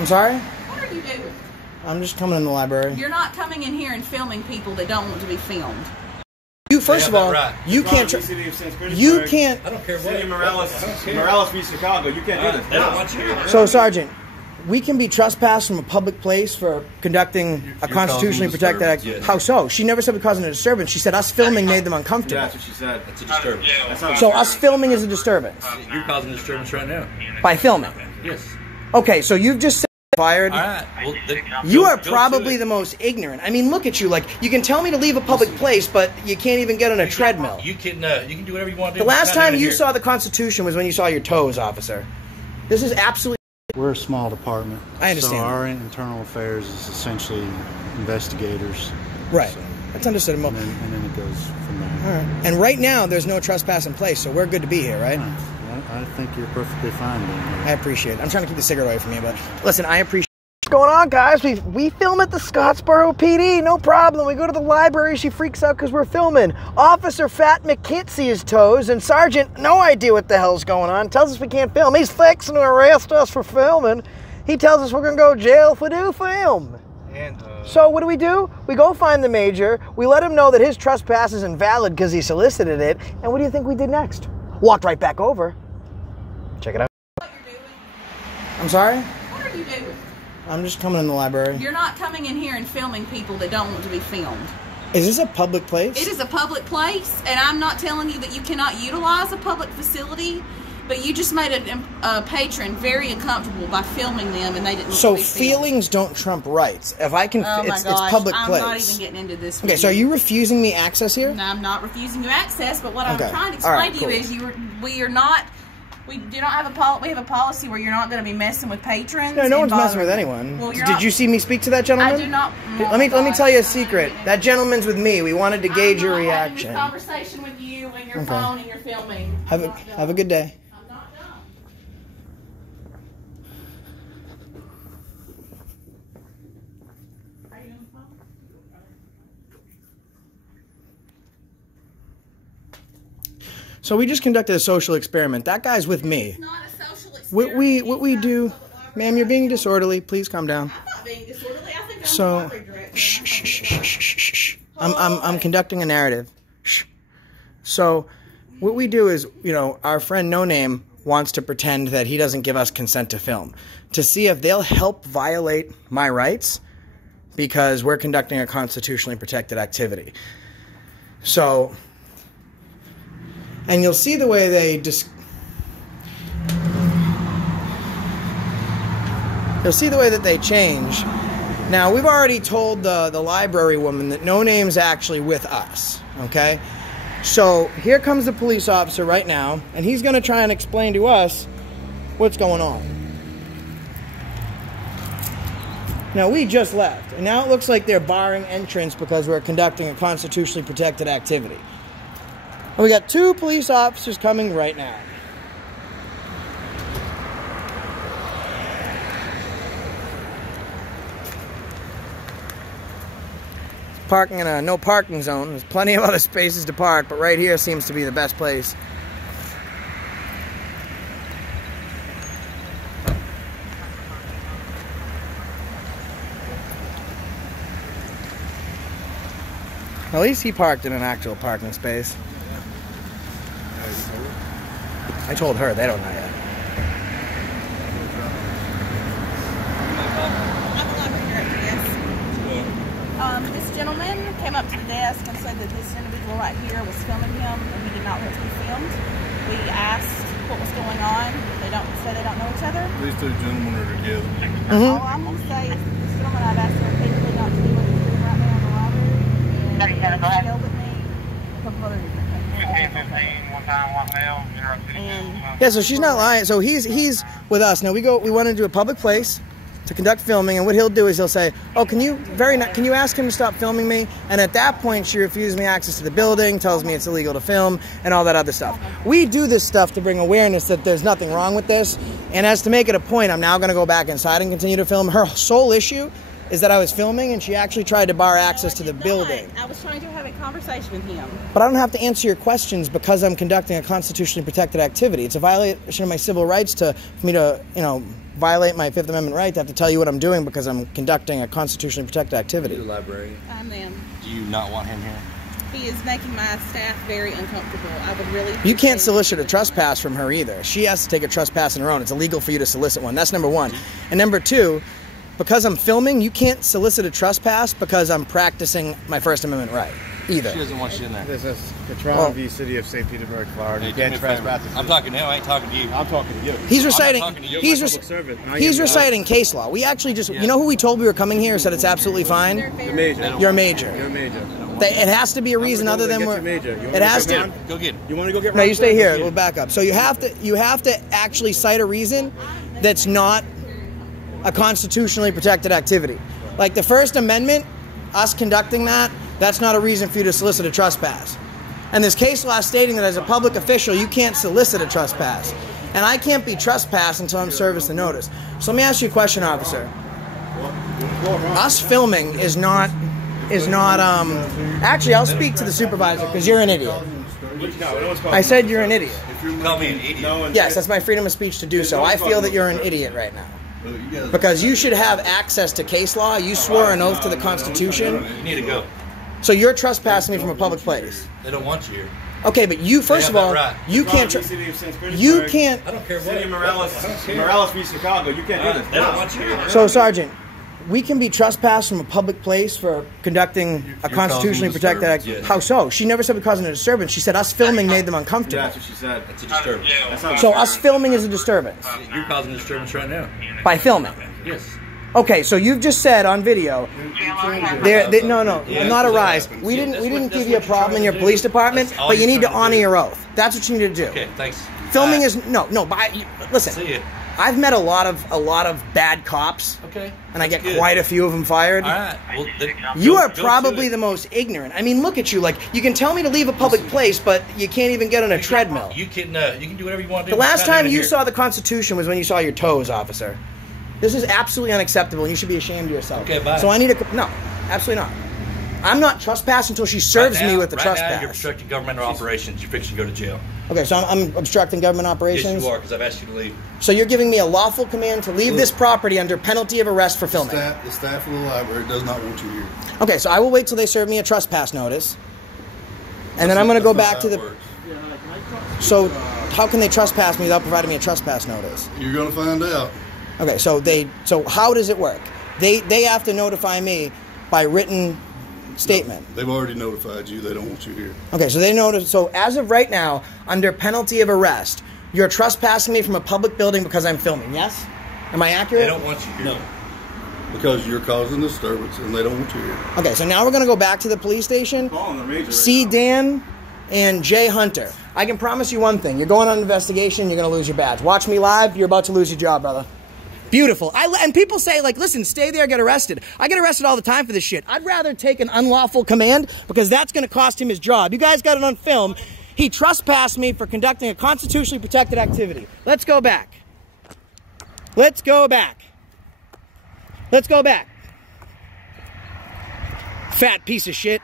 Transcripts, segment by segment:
I'm sorry? What are you doing? I'm just coming in the library. You're not coming in here and filming people that don't want to be filmed. You, first of all, right. you can't. You can't. I don't care what. City of Morales v. Chicago. You can't do this. They don't want you. So, Sergeant, we can be trespassed from a public place for conducting a constitutionally protected act. Yes. How so? She never said we're causing a disturbance. She said us filming made them uncomfortable. Yeah, that's what she said. It's a disturbance. So us filming is a disturbance. You're causing a disturbance right now. By filming. Yes. Okay, so you've just said fired. All right. Well, You are probably the most ignorant. I mean, look at you. Like, you can tell me to leave a public place, but you can't even get on a treadmill. You can do whatever you want to do. The last time you saw the Constitution was when you saw your toes, officer. This is absolutely... We're a small department. I understand. So our internal affairs is essentially investigators. Right. So, That's understandable. and then it goes from there. All right. And right now, there's no trespass in place, so we're good to be here, right? I think you're perfectly fine doing that. I appreciate it. I'm trying to keep the cigarette away from you, but listen, I appreciate what's going on, guys. We film at the Scottsboro PD, no problem. We go to the library, she freaks out because we're filming. Officer Fat McKitsy is toes, and Sergeant, no idea what the hell's going on, tells us we can't film. He's fixing to arrest us for filming. He tells us we're going to go to jail if we do film. So what do? We go find the major, we let him know that his trespass is invalid because he solicited it, and what do you think we did next? Walked right back over. Check it out. What you're doing? I'm sorry? What are you doing? I'm just coming in the library. You're not coming in here and filming people that don't want to be filmed. Is this a public place? It is a public place, and I'm not telling you that you cannot utilize a public facility, but you just made a patron very uncomfortable by filming them, and they didn't. So want to be filmed. feelings don't trump rights. If I can, Oh my it's gosh, public I'm place. not even getting into this. Okay, so are you refusing me access here? No, I'm not refusing you access, but what I'm Okay. trying to All explain right, to cool. you is we do not have a we have a policy where you're not going to be messing with patrons. No, no one's and messing with bothering anyone. them. Well, you're Did not, you see me speak to that gentleman? I do not. Let me tell you a secret. That gentleman's with me. We wanted to gauge your I'm not having reaction. this conversation with you and your phone and your filming. Have a good day. I'm not done. Are you on the phone? So we just conducted a social experiment. That guy's with me. It's not a social experiment. What we do, ma'am, you're being disorderly. Please calm down. I'm not being disorderly. I think I'm So, the library director. shh, shh, shh, shh, shh, shh, shh. I'm conducting a narrative. Shh. So, what we do is, our friend No Name wants to pretend that he doesn't give us consent to film, to see if they'll help violate my rights because we're conducting a constitutionally protected activity. So, and you'll see the way they you'll see the way that they change. Now, we've already told the library woman that No Name's actually with us, okay? So, here comes the police officer right now, and he's going to try and explain to us what's going on. Now, we just left, and now it looks like they're barring entrance because we're conducting a constitutionally protected activity. And we got 2 police officers coming right now. Parking in a no parking zone. There's plenty of other spaces to park, but right here seems to be the best place. At least he parked in an actual parking space. I told her, they don't know yet. I'm the library director, yes. This gentleman came up to the desk and said that this individual right here was filming him and he did not want to be filmed. We asked what was going on. They don't know each other. These 2 gentlemen are together. All I'm going to say is that this gentleman, I've asked him repeatedly not to do what he's doing right now in the library. And he go with me. A couple other different things. Yeah, so she's not lying. So he's with us. Now we want to do a public place to conduct filming, and what he'll do is he'll say, "Oh, can you ask him to stop filming me?" And at that point, she refuses me access to the building, tells me it's illegal to film, and all that other stuff. We do this stuff to bring awareness that there's nothing wrong with this. And as to make it a point, I'm now going to go back inside and continue to film. Her sole issue is that I was filming, and she actually tried to bar access to the building. I was trying to have a conversation with him. But I don't have to answer your questions because I'm conducting a constitutionally protected activity. It's a violation of my civil rights for me to, violate my Fifth Amendment right to have to tell you what I'm doing because I'm conducting a constitutionally protected activity. The library. I am. Do you not want him here? He is making my staff very uncomfortable. I would really... You can't solicit a trespass from her either. She has to take a trespass on her own. It's illegal for you to solicit one. That's number one. And number two, because I'm filming, you can't solicit a trespass because I'm practicing my First Amendment right either. She doesn't want you in there. This is Patron v. City of St. Petersburg, Florida. You can't trespass. I'm talking to him. I ain't talking to you. I'm talking to you. He's reciting. talking to you. He's reciting case law. We actually just, you know who we told we were coming here said it's absolutely fine. The major. You're a major. You're a major. It has to be a reason other than we're. It has to. Go get him. You want to go get? No, you stay here. We'll back up. So you have to actually cite a reason that's not a constitutionally protected activity. Like the First Amendment, us conducting that's not a reason for you to solicit a trespass. And there's case law stating that as a public official, you can't solicit a trespass. And I can't be trespassed until I'm serviced the notice. So let me ask you a question, officer. Us filming is not actually, I'll speak to the supervisor because you're an idiot. I said you're an idiot. Call me an idiot. Yes, that's my freedom of speech to do so. I feel that you're an idiot right now. Because you should have access to case law. You swore an oth to the Constitution. You need to go. So you're trespassing me from a public place. They don't want you here. Okay, but you, first of all, you can't... You can't... I don't care what. City of Morales v. Chicago. You can't do this. They don't want you here. So, Sergeant, we can be trespassed from a public place for conducting a constitutionally protected act. Yes. How so? She never said we're causing a disturbance. She said us filming made them uncomfortable. Yeah, that's what she said. That's a disturbance. So us filming is a disturbance You're causing a disturbance right now. by filming. Yes. Okay, so you've just said on video, no, not a rise. We didn't give you a problem in your police department, but you need to honor your oath. That's what you need to do. Okay, thanks. Filming is listen. See ya. I've met a lot of bad cops. Okay. And I get Good. quite a few of them fired. All right. Well, You are probably the most ignorant. I mean, look at you. Like, you can tell me to leave a public place, but you can't even get on a treadmill. You can do whatever you want to do. The last time you here. saw the Constitution was when you saw your toes, officer. This is absolutely unacceptable, and you should be ashamed of yourself. Okay, bye. So I need a... No, absolutely not. I'm not trespassing until she serves me with the trespass. Now you're obstructing governmental operations. You're fixing to go to jail. Okay, so I'm obstructing government operations? Yes, you are, because I've asked you to leave. So you're giving me a lawful command to leave this property under penalty of arrest for filming? The staff of the library does not want you here. Okay, so I will wait till they serve me a trespass notice. And then I'm going to go back to the... So how can they trespass me without providing me a trespass notice? You're going to find out. Okay, so how does it work? They have to notify me by written statement. They've already notified you. They don't want you here. Okay, so they notice. So as of right now, under penalty of arrest, you're trespassing me from a public building because I'm filming. Yes? Am I accurate? They don't want you here. No. Because you're causing disturbance and they don't want you here. Okay, so now we're going to go back to the police station. See Dan and Jay Hunter. I can promise you one thing. You're going on an investigation, you're going to lose your badge. Watch me live, you're about to lose your job, brother. Beautiful. And people say, like, listen, stay there, get arrested. I get arrested all the time for this shit. I'd rather take an unlawful command because that's going to cost him his job. You guys got it on film. He trespassed me for conducting a constitutionally protected activity. Let's go back. Let's go back. Let's go back. Fat piece of shit.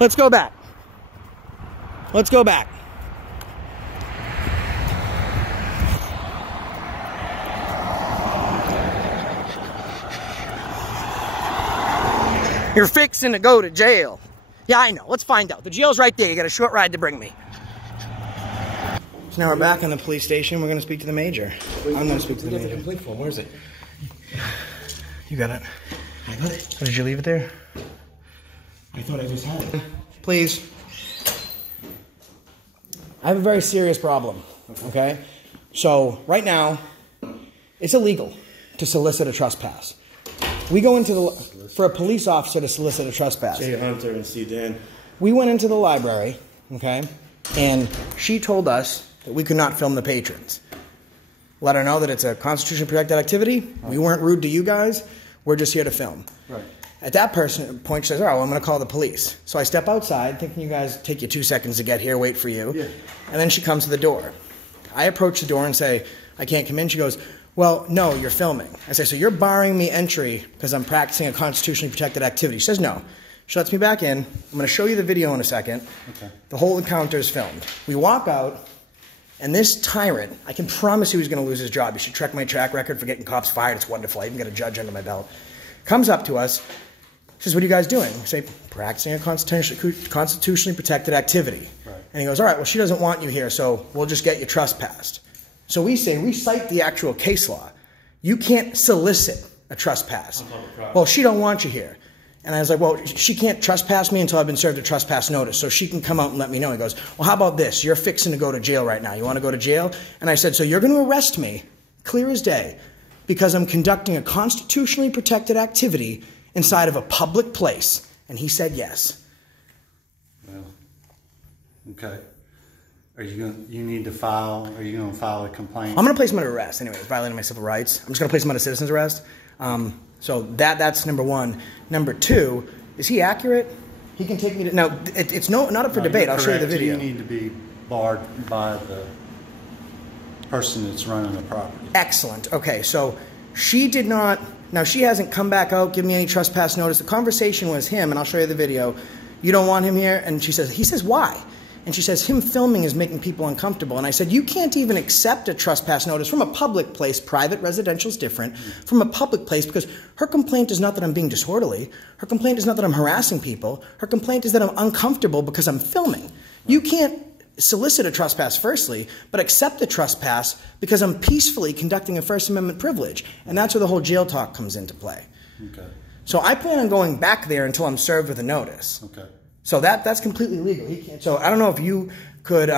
Let's go back. Let's go back. You're fixing to go to jail. Yeah, I know. Let's find out. The jail's right there. You got a short ride to bring me. So now we're back in the police station. We're going to speak to the major. I'm going to speak to the major. Complaint form. Where is it? You got it. I got it. Oh, did you leave it there? I thought I just had it. Please. I have a very serious problem. Okay? So, right now, it's illegal to solicit a trespass. We go into for a police officer to solicit a trespass. Jay Hunter and C. Dan. We went into the library, okay, and she told us that we could not film the patrons. Let her know that it's a constitutionally protected activity. Right. We weren't rude to you guys. We're just here to film. Right. At that point, she says, all right, well, I'm going to call the police. So I step outside, thinking you guys take you 2 seconds to get here, wait for you. Yeah. And then she comes to the door. I approach the door and say, I can't come in. She goes, well, no, you're filming. I say, so you're barring me entry because I'm practicing a constitutionally protected activity. She says, no. She lets me back in. I'm going to show you the video in a second. Okay. The whole encounter is filmed. We walk out, And this tyrant, I can promise you he's going to lose his job. You should check my track record for getting cops fired. It's wonderful. I even got a judge under my belt. Comes up to us, says, what are you guys doing? I say, practicing a constitutionally protected activity. Right. And he goes, all right, well, she doesn't want you here, so we'll just get you trespassed. So we say, we cite the actual case law. You can't solicit a trespass. Well, she don't want you here. And I was like, well, she can't trespass me until I've been served a trespass notice, so she can come out and let me know. He goes, well, how about this? You're fixing to go to jail right now. You want to go to jail? And I said, so you're going to arrest me, clear as day, because I'm conducting a constitutionally protected activity inside of a public place. And he said yes. Well, okay. Are you going to file a complaint? I'm going to place him under arrest anyway. It's violating my civil rights. I'm just going to place him under citizen's arrest. So that's number one. Number two, is he accurate? He can take me to... No, it's not up for debate. I'll show you the video. You need to be barred by the person that's running the property. Excellent. Okay, so she did not... Now, she hasn't come back out, give me any trespass notice. The conversation was him, and I'll show you the video. You don't want him here? And he says, why? And she says, him filming is making people uncomfortable. And I said, you can't even accept a trespass notice from a public place. Private residential is different from a public place, because her complaint is not that I'm being disorderly. Her complaint is not that I'm harassing people. Her complaint is that I'm uncomfortable because I'm filming. You can't solicit a trespass firstly, but accept a trespass because I'm peacefully conducting a First Amendment privilege. And that's where the whole jail talk comes into play. Okay. So I plan on going back there until I'm served with a notice. Okay. So that's completely legal. He can't. So I don't know if you could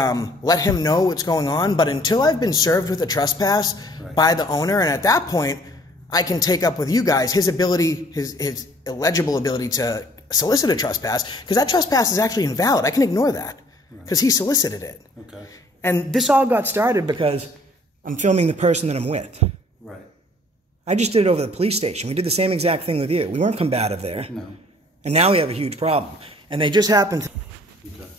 let him know what's going on, but until I've been served with a trespass by the owner, and at that point, I can take up with you guys his ability, his illegible ability to solicit a trespass, because that trespass is actually invalid. I can ignore that because he solicited it. Okay. And this all got started because I'm filming the person that I'm with. Right. I just did it over the police station. We did the same exact thing with you. We weren't combative there. No. And now we have a huge problem. And they just happened to... Okay.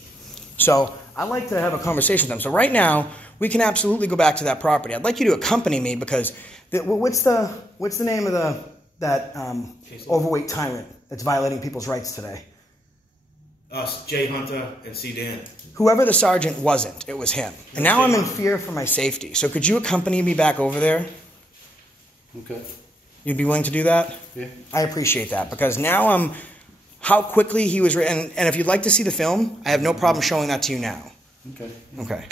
So I'd like to have a conversation with them. So right now, we can absolutely go back to that property. I'd like you to accompany me because... what's the name of that overweight tyrant that's violating people's rights today? Us, Jay Hunter and C. Dan. Whoever the sergeant wasn't, it was him. And now I'm in fear for my safety. So could you accompany me back over there? Okay. You'd be willing to do that? Yeah. I appreciate that, because now I'm... How quickly he was... And if you'd like to see the film, I have no problem showing that to you now. Okay. Okay.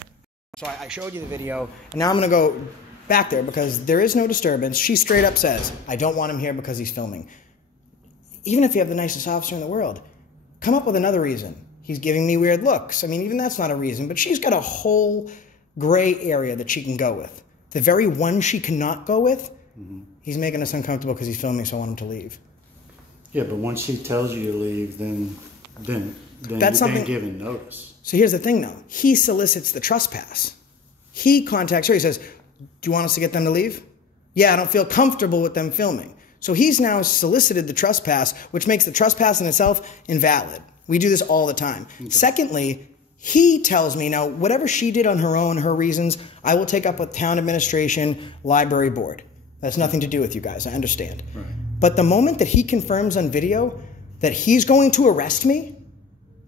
So I showed you the video, and now I'm going to go back there because there is no disturbance. She straight up says, I don't want him here because he's filming. Even if you have the nicest officer in the world, come up with another reason. He's giving me weird looks. I mean, even that's not a reason, but she's got a whole gray area that she can go with. The very one she cannot go with, he's making us uncomfortable because he's filming, so I want him to leave. Yeah, but once she tells you to leave, then That's you've something... been given notice. So here's the thing, though. He solicits the trespass. He contacts her. He says, do you want us to get them to leave? Yeah, I don't feel comfortable with them filming. So he's now solicited the trespass, which makes the trespass in itself invalid. We do this all the time. Okay. Secondly, he tells me, now, whatever she did on her own, her reasons, I will take up with town administration, library board. That's nothing to do with you guys. I understand. Right. But the moment that he confirms on video that he's going to arrest me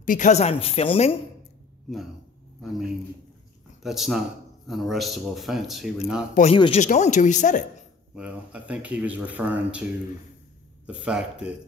because I'm filming... No. I mean, that's not an arrestable offense. He would not... Well, he was just going to. He said it. Well, I think he was referring to the fact that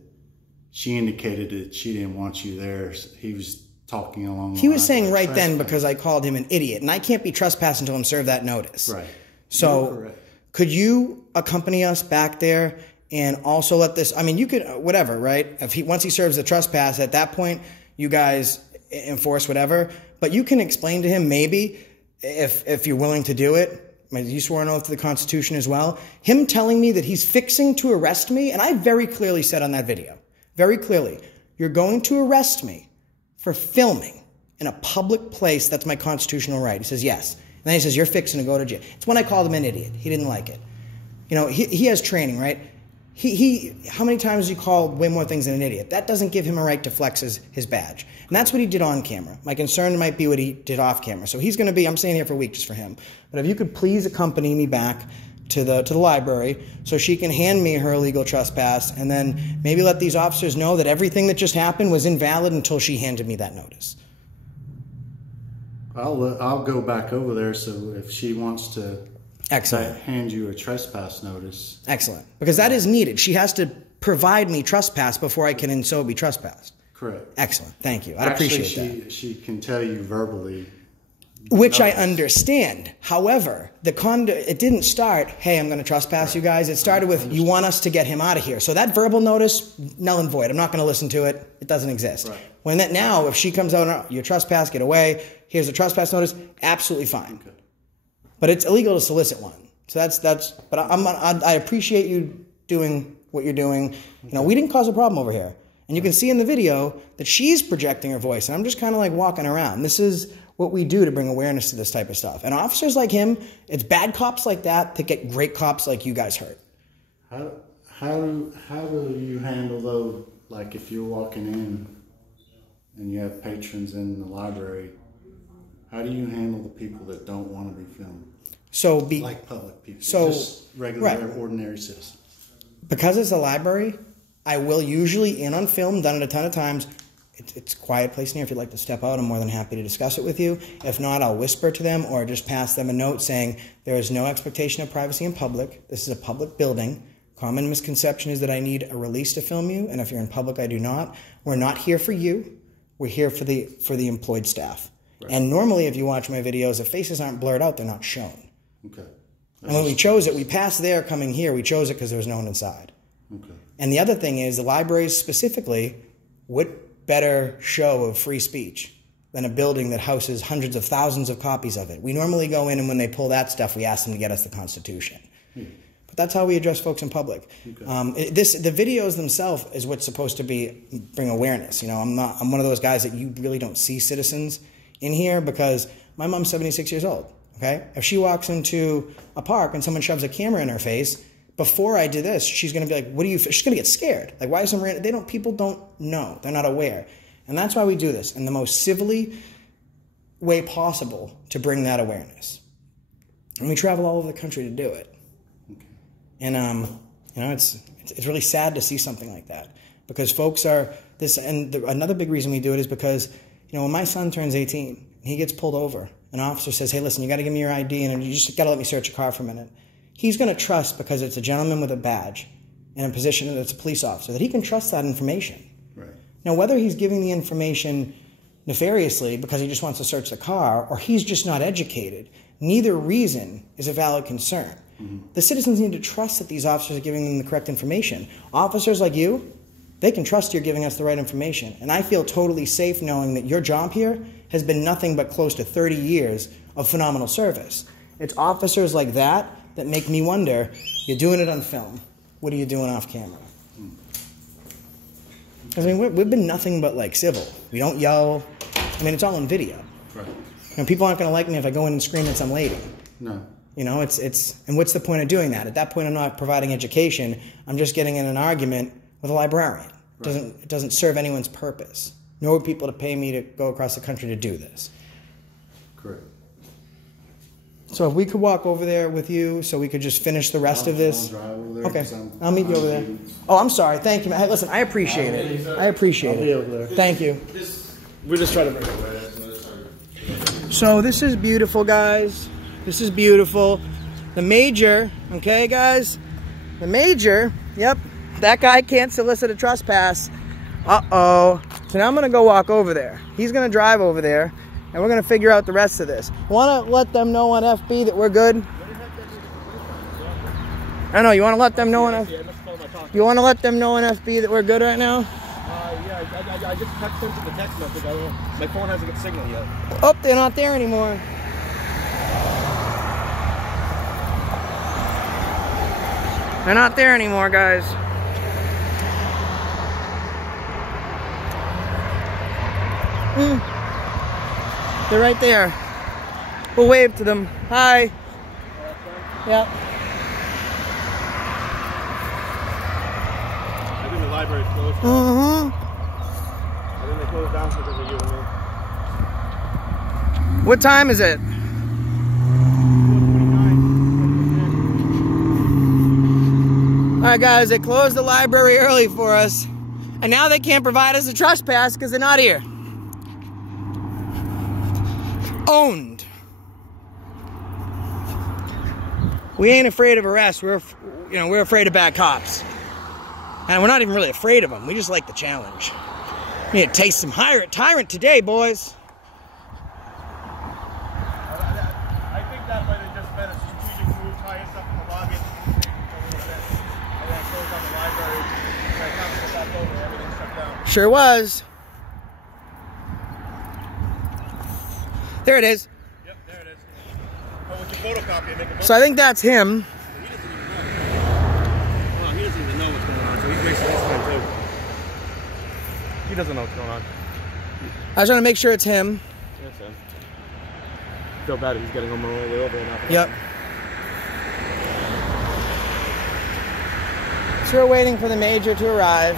she indicated that she didn't want you there. He was talking along the He was saying right then because I called him an idiot, and I can't be trespassed until I'm served that notice. Right. So could you accompany us back there and also let this... I mean, you could... Whatever, right? Once he serves the trespass, at that point, you guys enforce whatever. But you can explain to him maybe, if you're willing to do it... You swore an oath to the Constitution as well. Him telling me that he's fixing to arrest me, and I very clearly said on that video, very clearly, you're going to arrest me for filming in a public place. That's my constitutional right. He says, yes. And then he says, you're fixing to go to jail. It's when I called him an idiot. He didn't like it. You know, he has training, right? How many times has he called way more things than an idiot? That doesn't give him a right to flex his badge. And that's what he did on camera. My concern might be what he did off camera. So he's going to be, I'm staying here for a week just for him. But if you could please accompany me back to the library so she can hand me her illegal trespass, and then maybe let these officers know that everything that just happened was invalid until she handed me that notice. I'll go back over there. So if she wants to Excellent. hand you a trespass notice. Excellent. Because that is needed. She has to provide me trespass before I can in so be trespassed. Correct. Excellent. Thank you. I appreciate that. She can tell you verbally. Which I understand. However, it didn't start, hey, I'm going to trespass you guys. It started with, you want us to get him out of here. So that verbal notice, null and void. I'm not going to listen to it. It doesn't exist. Right. Now, if she comes out, you trespass, get away, here's a trespass notice, absolutely fine. Okay. But it's illegal to solicit one. So but I appreciate you doing what you're doing. You know, we didn't cause a problem over here. And you can see in the video that she's projecting her voice. And I'm just kind of like walking around. This is what we do to bring awareness to this type of stuff. And officers like him, it's bad cops like that get great cops like you guys hurt. How do you handle though, like if you're walking in and you have patrons in the library, how do you handle the people that don't want to be filmed? Like public people, just regular, ordinary citizens. Because it's a library, I will usually in on film, done it a ton of times. It's a quiet place in here. If you'd like to step out, I'm more than happy to discuss it with you. If not, I'll whisper to them or just pass them a note saying there is no expectation of privacy in public. This is a public building. Common misconception is that I need a release to film you, and if you're in public, I do not. We're not here for you. We're here for the employed staff. Right. And normally, if you watch my videos, if faces aren't blurred out, they're not shown. Okay. And when we chose it, we passed there coming here. We chose it because there was no one inside. Okay. And the other thing is, the libraries specifically, what better show of free speech than a building that houses hundreds of thousands of copies of it? We normally go in, and when they pull that stuff, we ask them to get us the Constitution. But that's how we address folks in public. Okay. The videos themselves is what's supposed to bring awareness. You know, I'm one of those guys that you really don't see citizens in here because my mom's 76 years old. Okay, if she walks into a park and someone shoves a camera in her face, before I do this, she's going to be like, "What do you?" She's going to get scared. Like, why is some random? People don't know. They're not aware, and that's why we do this in the most civilly way possible to bring that awareness. And we travel all over the country to do it. Okay. And you know, it's really sad to see something like that because folks are this. And another big reason we do it is because when my son turns 18, he gets pulled over. An officer says, "Hey, listen, you got to give me your ID, and you just got to let me search your car for a minute." He's going to trust, because it's a gentleman with a badge in a position that's a police officer, that he can trust that information. Right. Now, whether he's giving the information nefariously because he just wants to search the car, or he's just not educated, neither reason is a valid concern. Mm-hmm. The citizens need to trust that these officers are giving them the correct information. Officers like you, they can trust you're giving us the right information. And I feel totally safe knowing that your job here has been nothing but close to 30 years of phenomenal service. It's officers like that that make me wonder, you're doing it on film. What are you doing off camera? I mean, we've been nothing but like civil. We don't yell. I mean, it's all on video. Right. People aren't going to like me if I go in and scream at some lady. No. And what's the point of doing that? At that point, I'm not providing education. I'm just getting in an argument with a librarian. Right. It doesn't serve anyone's purpose. Nor would people to pay me to go across the country to do this. Correct. So if we could walk over there with you so we could just finish the rest of this. Okay, I'll meet you over there. Oh, I'm sorry. Thank you, man. Hey, listen, I appreciate it. I appreciate it. I'll be over there. Thank you. We're just trying to bring it. So this is beautiful, guys. This is beautiful. The major, okay, guys? The major, yep. That guy can't solicit a trespass. Uh-oh. So now I'm going to go walk over there. He's going to drive over there. And we're going to figure out the rest of this. Want to let them know on FB that we're good? I know, you want to let them know on FB? You want to let them know on FB that we're good right now? Yeah, I just texted them to the text message. My phone hasn't got signal yet. Oh, they're not there anymore. They're not there anymore, guys. They're right there. We'll wave to them. Hi. Yep. I think the library's closed. I think they closed down because of you and me. What time is it? 4:29. All right, guys, they closed the library early for us. And now they can't provide us a trespass because they're not here. Owned. We ain't afraid of arrest. We're afraid of bad cops. And we're not even really afraid of them. We just like the challenge. We need to taste some tyrant today, boys. I think that might have just been a strategic move, tie us up in the lobby a little bit, and then close out the library. By the time we get back over, everything's shut down. Sure was. There it is. Yep, there it is. Oh, with your photocopy, make a So I think that's him. He doesn't even know what's going on, so he's wasting his time too. He doesn't know what's going on. I was trying to make sure it's him. Yes, sir. Feel bad if he's getting home all the way over now. Yep. So we're waiting for the major to arrive.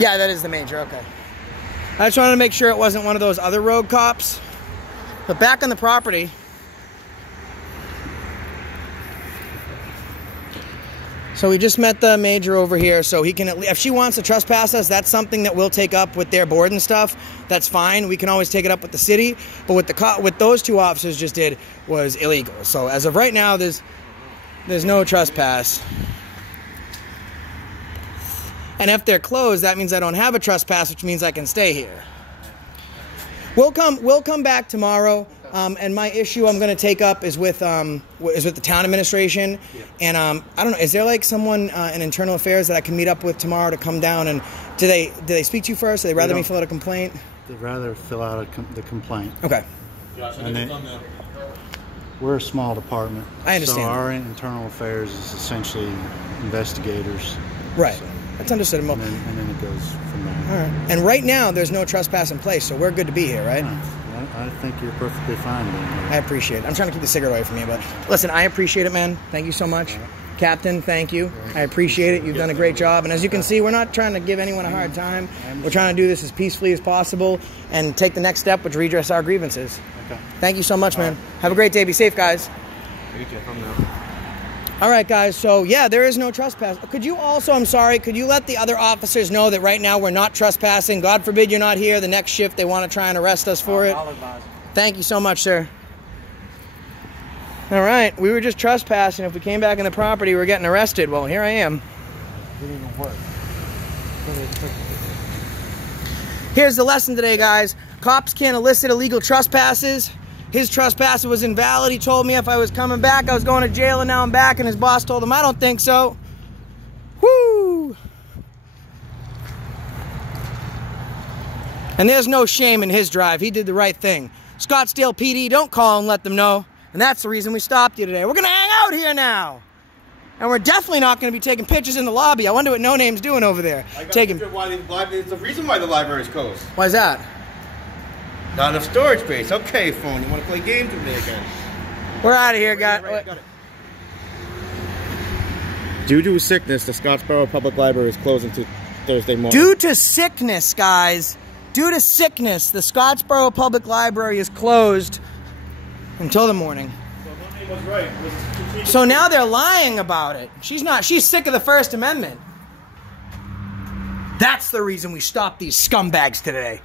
Yeah, that is the major, okay. I just wanted to make sure it wasn't one of those other rogue cops. But back on the property. So we just met the major over here, so he can, if she wants to trespass us, that's something that we'll take up with their board and stuff. That's fine. We can always take it up with the city. But what those two officers just did was illegal. So as of right now, there's no trespass. And if they're closed, that means I don't have a trespass, which means I can stay here. We'll come back tomorrow. And my issue I'm going to take up is with the town administration. Yeah. And I don't know, is there like someone in internal affairs that I can meet up with tomorrow to come down, and do they speak to you first? Or they rather me fill out a complaint? They'd rather fill out the complaint. Okay. We're a small department. I understand. So our internal affairs is essentially investigators. Right. So, that's understandable. And then it goes from there. All right. And right now there's no trespass in place, so we're good to be here, right? I think you're perfectly fine doing that. I appreciate it. I'm trying to keep the cigarette away from you, but listen, I appreciate it, man. Thank you so much. Captain, thank you. I appreciate it. You've done a great job. And as you can see, we're not trying to give anyone a hard time. We're trying to do this as peacefully as possible and take the next step, which redress our grievances. Okay. Thank you so much, man. Have a great day. Be safe, guys. All right, guys. So, yeah, there is no trespass. Could you also, I'm sorry, could you let the other officers know that right now we're not trespassing? God forbid you're not here. The next shift, they want to try and arrest us for it. I'll advise. Thank you so much, sir. All right, we were just trespassing. If we came back in the property, we're getting arrested. Well, here I am. Didn't even work. Here's the lesson today, guys. Cops can't elicit illegal trespasses. His trespass was invalid. He told me if I was coming back, I was going to jail, and now I'm back, and his boss told him, I don't think so. Woo! And there's no shame in his drive. He did the right thing. Scottsdale PD, don't call and let them know. And that's the reason we stopped you today. We're going to hang out here now. And we're definitely not going to be taking pictures in the lobby. I wonder what No Name's doing over there. It's the reason why the library's closed. Why is that? Not enough storage space. Okay, phone. You want to play games with me again? We're out of here, guys. Right, got it. Due to sickness, the Scottsboro Public Library is closed until Thursday morning. Due to sickness, guys. Due to sickness, the Scottsboro Public Library is closed until the morning. So No Name was right. So now they're lying about it. She's sick of the First Amendment. That's the reason we stopped these scumbags today.